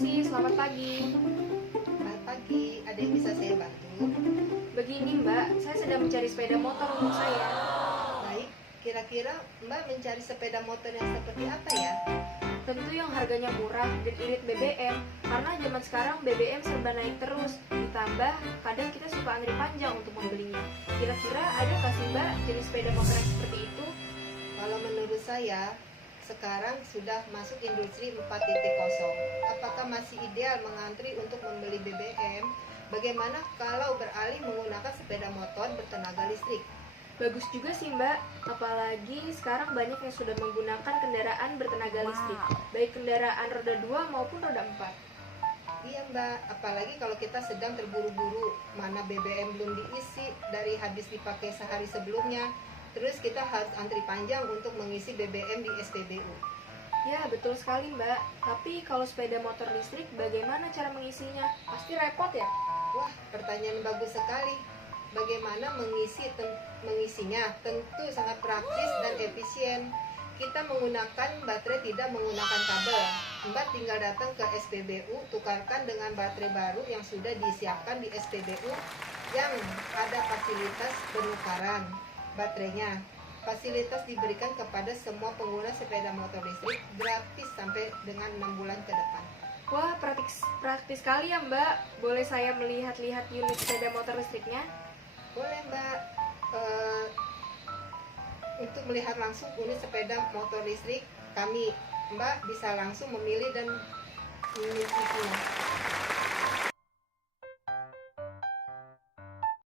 Permisi, selamat pagi. Selamat pagi, ada yang bisa saya bantu? Begini Mbak, saya sedang mencari sepeda motor untuk saya. Baik, kira-kira Mbak mencari sepeda motor yang seperti apa ya? Tentu yang harganya murah dan irit BBM, karena zaman sekarang BBM serba naik terus. Ditambah, kadang kita suka antri panjang untuk membelinya. Kira-kira ada nggak sih Mbak jenis sepeda motor yang seperti itu? Kalau menurut saya, sekarang sudah masuk industri 4.0. Apakah masih ideal mengantri untuk membeli BBM? Bagaimana kalau beralih menggunakan sepeda motor bertenaga listrik? Bagus juga sih Mbak, apalagi sekarang banyak yang sudah menggunakan kendaraan bertenaga listrik, baik kendaraan roda 2 maupun roda 4. Iya Mbak, apalagi kalau kita sedang terburu-buru, mana BBM belum diisi dari habis dipakai sehari sebelumnya, terus kita harus antri panjang untuk mengisi BBM di SPBU. Ya, betul sekali Mbak. Tapi kalau sepeda motor listrik, bagaimana cara mengisinya? Pasti repot ya? Wah, pertanyaan bagus sekali. Bagaimana mengisinya? Tentu sangat praktis dan efisien. Kita menggunakan baterai, tidak menggunakan kabel. Mbak tinggal datang ke SPBU, tukarkan dengan baterai baru yang sudah disiapkan di SPBU yang ada fasilitas penukaran baterainya. Fasilitas diberikan kepada semua pengguna sepeda motor listrik gratis sampai dengan 6 bulan ke depan. Wah, praktis sekali ya Mbak. Boleh saya melihat-lihat unit sepeda motor listriknya? Boleh Mbak. Untuk melihat langsung unit sepeda motor listrik kami, Mbak bisa langsung memilih dan mengisinya.